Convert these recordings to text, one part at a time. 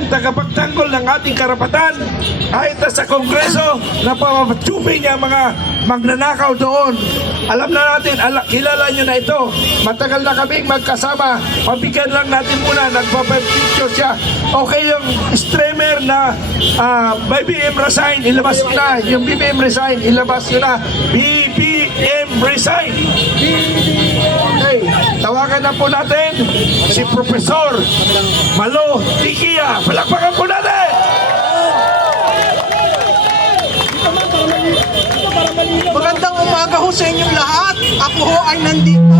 natin tagapagtanggol ng ating karapatan kahit na sa Kongreso na papapatsupin niya mga magnanakaw doon. Alam na natin, kilala nyo na ito. Matagal na kaming magkasama. Pabigyan lang natin muna, nagpapapicture siya. Okay yung streamer na BBM resign, ilabas nyo na. Yung BBM resign, ilabas nyo na. BBM resign. Okay, tawagan na po natin si Professor Malo Tikia. Palakpakan po natin! Magandang umaga ho sa inyong lahat. Ako ho ay nandito.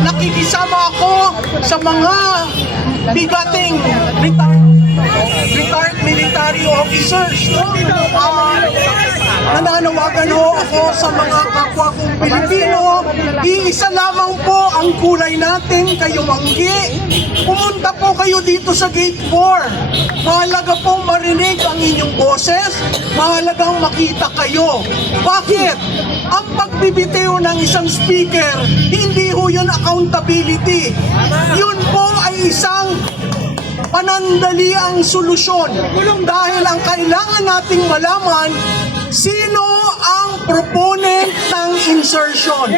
Nakikisama ako sa mga bigating retired military officers. Nananawagan ho ako sa mga kapwa kong Pilipino. Iisa lamang po ang kulay natin, kayo manggi. Pumunta po kayo dito sa Gate 4. Mahalaga pong marinig ang inyong boses. Mahalagang makita kayo. Bakit? Ang pagbibitiw ng isang speaker, hindi ho yun accountability. Yun po ay isang panandaliang solusyon. Dahil ang kailangan nating malaman, sino ang proponent ng insertion?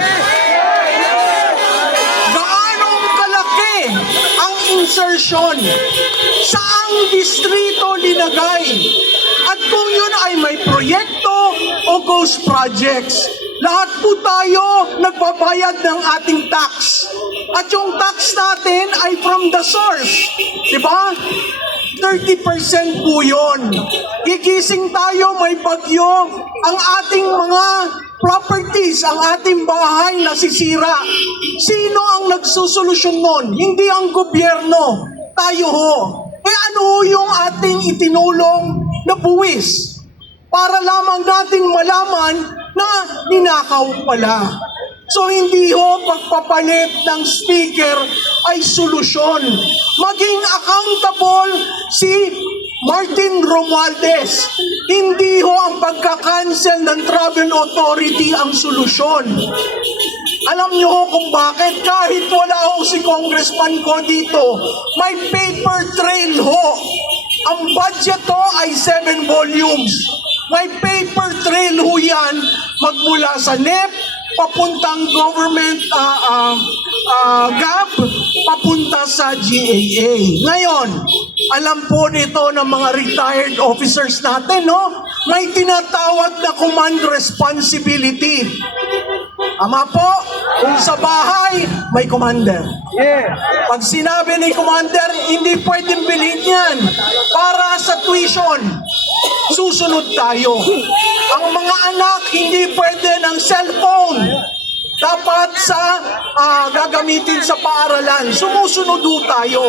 Gaanong kalaki ang insertion? Saang distrito linagay? At kung yun ay may proyekto o ghost projects, lahat po tayo nagbabayad ng ating tax. At yung tax natin ay from the source. Diba? 30% po yun. Gigising tayo, may bagyo, ang ating mga properties, ang ating bahay nasisira. Sino ang nagsusolusyon nun? Hindi ang gobyerno. Tayo ho. Ano ho yung ating itinulong na buwis? Para lamang nating malaman na ninakaw pala. So hindi ho pagpapalit ng speaker ay solusyon. Maging accountable si Martin Romualdez. Hindi ho ang pagka-cancel ng travel authority ang solusyon. Alam niyo ho kung bakit? Kahit wala ho si congressman ko dito, may paper trail ho. Ang budget ho ay 7 volumes. May paper trail ho yan magmula sa NEP, papuntang government GAB, papunta sa GAA. Ngayon, alam po nito ng mga retired officers natin, no? May tinatawag na command responsibility. Ama po, kung sa bahay, may commander. Pag sinabi ni commander, hindi pwedeng bilhin yan. Para sa tuition, susunod tayo. Ang mga anak, hindi pwede ng cellphone. Dapat sa gagamitin sa paaralan. Sumusunod tayo.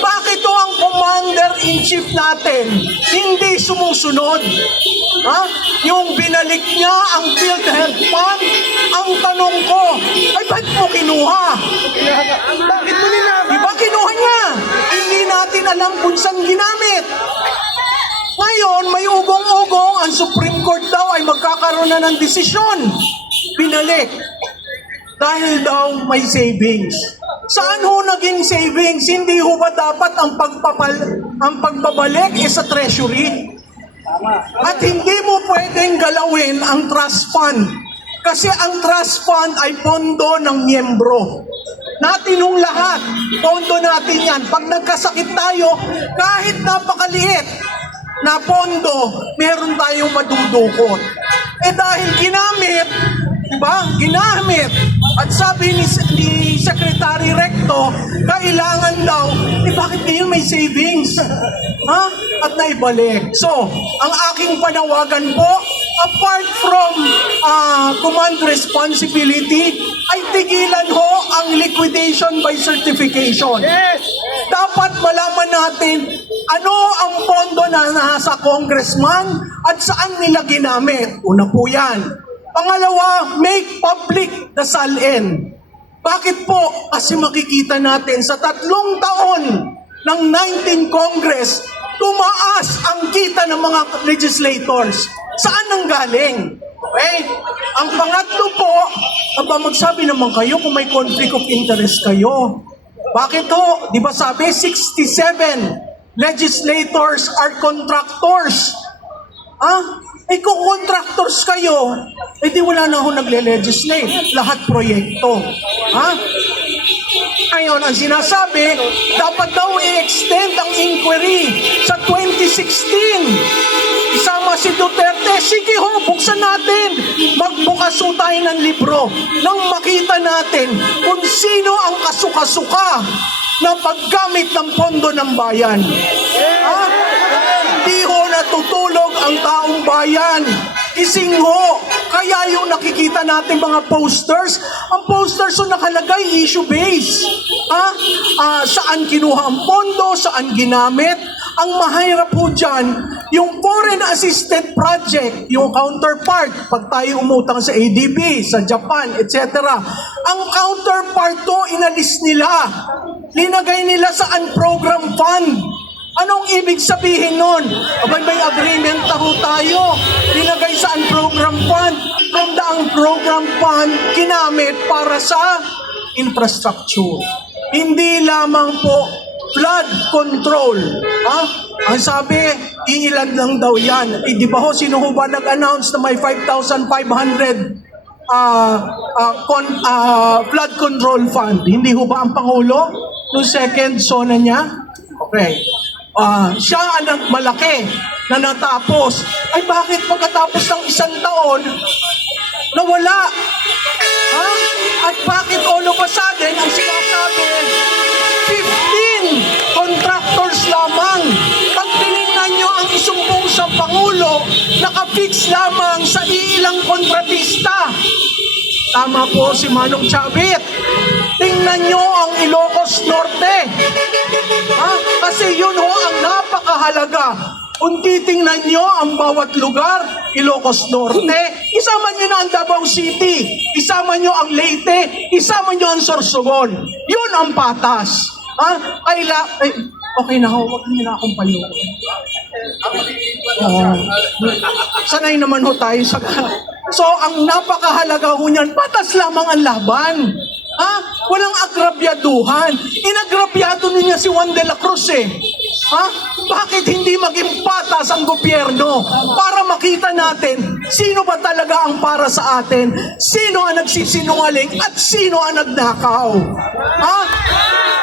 Bakit to ang commander-in-chief natin hindi sumusunod? Ha? Yung binalik niya ang PhilHealth Fund, ang tanong ko, ay ba't mo kinuha? Bakit mo nila? Di ba kinuha niya? Hindi natin alam kung saan ginamit. Ngayon, may ugong-ugong, ang Supreme Court daw ay magkakaroon na ng desisyon. Binalik. Dahil daw may savings. Saan ho naging savings? Hindi ho ba dapat ang pagbabalik sa treasury? At hindi mo pwedeng galawin ang trust fund. Kasi ang trust fund ay pondo ng miyembro. Natin lahat, pondo natin yan. Pag nagkasakit tayo, kahit napakaliit na pondo, meron tayong madudukot. Dahil ginamit, diba? Ginamit. At sabi ni Secretary Recto, kailangan daw, bakit ngayon may savings? Ha? At naibalik. So, ang aking panawagan po, apart from command responsibility, ay tigilan ho ang liquidation by certification. Yes! Dapat malaman natin ano ang pondo na nasa congressman at saan nila ginamit. Una po yan. Pangalawa, make public the SALN. Bakit po? Kasi makikita natin sa 3 taon ng 19 Congress, tumaas ang kita ng mga legislators. Saan nang galing? Okay? Ang pangatlo po, magsabi naman kayo kung may conflict of interest kayo. Bakit ho? Di ba sabi, 67 legislators are contractors. Eh kung contractors kayo, di wala na ako nagle-legislate. Lahat proyekto. Ngayon, ang sinasabi, dapat daw i-extend ang inquiry sa 2016. Isama si Duterte, sige ho, buksan natin. Magbukas ho tayo ng libro nang makita natin kung sino ang kasukasuka ng paggamit ng pondo ng bayan. Hindi ho natutulog ang taong bayan. Ising ho. Kaya yung nakikita natin mga posters, ang posters yung nakalagay issue-based. Saan kinuha ang pondo, saan ginamit. Ang mahirap po dyan, yung foreign assisted project, yung counterpart, pag tayo umutang sa ADB, sa Japan, etc. Ang counterpart to, inalis nila. Linagay nila sa unprogrammed fund. Anong ibig sabihin nun? Abay, may agreement na ho tayo. Linagay sa unprogrammed fund. From the unprogrammed fund, ginamit para sa infrastructure. Hindi lamang po flood control. Ang sabi, iilan lang daw yan. Di ba ho, sino ho ba nag-announce na may 5,500 flood control fund? Hindi ho ba ang Pangulo? Noong second zona niya? Okay. Siya ang malaki na natapos. Ay bakit pagkatapos ng isang taon, nawala? At bakit all of a sudden, ang sinasabi, 15 contractors lamang. Pag tinignan nyo ang isumbong sa Pangulo, nakafix lamang sa ilang kontratista. Tama po si Manong Chavit. Tingnan nyo ang Ilocos Norte. Kasi yun ho ang napakahalaga. Kung titingnan nyo ang bawat lugar, Ilocos Norte, isama nyo na ang Davao City, isama nyo ang Leyte, isama nyo ang Sorsogon. Yun ang patas. Okay na ho, huwag nyo na akong paloko. Sanay naman ho tayo sa... So, ang napakahalaga ho niyan, patas lamang ang laban. Walang agrabyaduhan. Inagrabyado niya si Juan de la Cruz eh. Bakit hindi maging patas ang gobyerno para makita natin sino ba talaga ang para sa atin, sino ang nagsisinungaling at sino ang nagnakaw?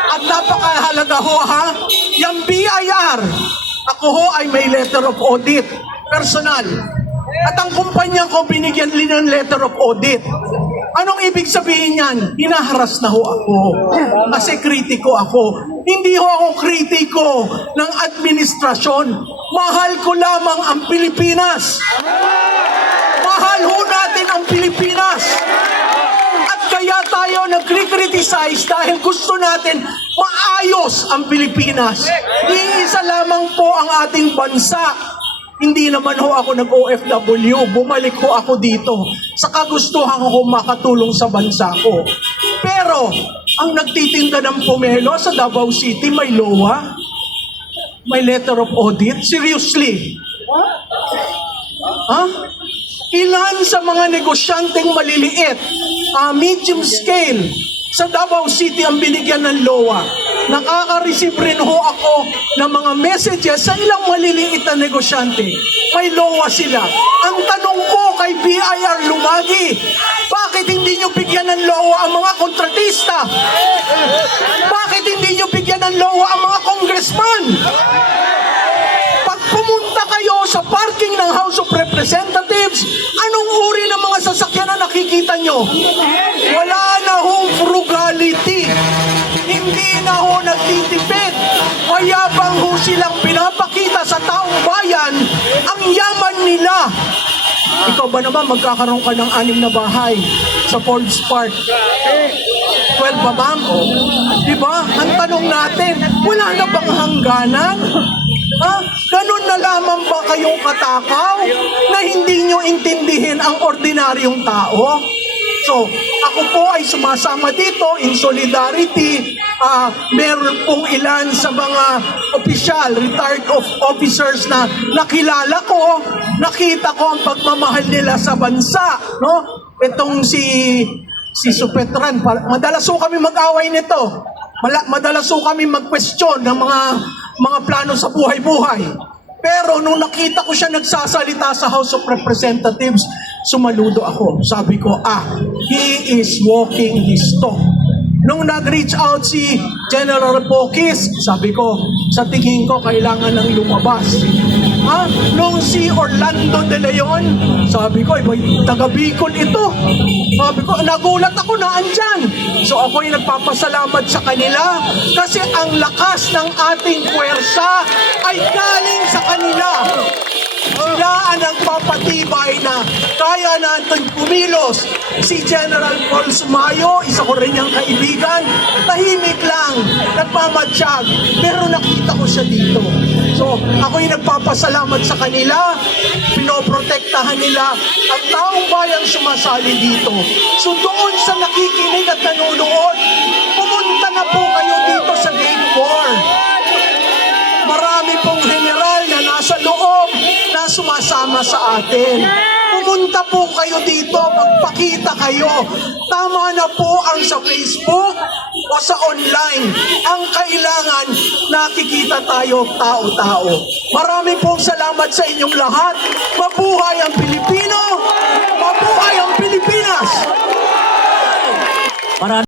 At napakahalaga ho yung BIR. Ako ho ay may letter of audit, personal. At ang kumpanya ko binigyan din ng letter of audit. Anong ibig sabihin yan? Hinaharas na ho ako. Kasi kritiko ako. Hindi ho ako kritiko ng administrasyon. Mahal ko lamang ang Pilipinas. Mahal ho natin ang Pilipinas. At kaya tayo nagkri-criticize dahil gusto natin maayos ang Pilipinas. Iisa lamang po ang ating bansa. Hindi naman ho ako nag-OFW, bumalik ho ako dito sa kagustuhan ko makatulong sa bansa ko. Pero, ang nagtitinda ng pomelo sa Davao City, may LOA, may letter of audit, seriously? Ilan sa mga negosyanteng maliliit, medium scale, sa Davao City ang binigyan ng LOA. Nakaka-receive rin ho ako ng mga messages sa ilang maliliit na negosyante. May LOA sila. Ang tanong ko kay BIR Lumagi, bakit hindi nyo bigyan ng LOA ang mga kontratista? Bakit hindi nyo bigyan ng LOA ang mga congressman? Pag pumunta kayo sa parking ng House of Representatives, anong uri ng mga sasakyan na nakikita nyo? Wala na hong frugality. Hindi na ho nagtitipid. Mayabang ho silang pinapakita sa taong bayan ang yaman nila. Ikaw ba naman magkakaroon ka ng 6 na bahay sa Forbes Park? 12 ba, ma'am? Diba? Ang tanong natin, wala na bang hangganan? Ganun na lamang ba kayong katakaw na hindi nyo intindihin ang ordinaryong tao? So, ako po ay sumasama dito in solidarity. Meron pong ilan sa mga opisyal, retired officers na nakilala ko, nakita ko ang pagmamahal nila sa bansa. No? Itong si Supetran, madalas po kami mag-away nito. Madalas po kami mag-question ng mga mga plano sa buhay-buhay. Pero nung nakita ko siya nagsasalita sa House of Representatives, sumaludo ako. Sabi ko, he is walking his talk. Nung nag-reach out si General Pokis, sabi ko, sa tingin ko, kailangan nang lumabas. Nung si Orlando De Leon, sabi ko, taga Bicol ito. Sabi ko, nagulat ako na andyan. So ako'y nagpapasalamat sa kanila kasi ang lakas ng ating puwersa ay galing sa kanila. Sila ang nagpapatibay na kaya natin kumilos. Si General Paul Sumayo, isa ko rin niyang kaibigan, tahimik lang, nagmamatsyag, pero nakita ko siya dito. So, ako'y nagpapasalamat sa kanila, pinoprotektahan nila ang taong bayang sumasali dito. So, doon sa nakikinig at nanonood, pumunta na po kayo dito sa Gate 4. Marami pong general na nasa loob na sumasama sa atin. Pumunta po kayo dito, magpakita kayo. Tama na po ang sa Facebook o sa online. Ang kailangan, nakikita tayo tao-tao. Marami pong salamat sa inyong lahat. Mabuhay ang Pilipino! Mabuhay ang Pilipinas!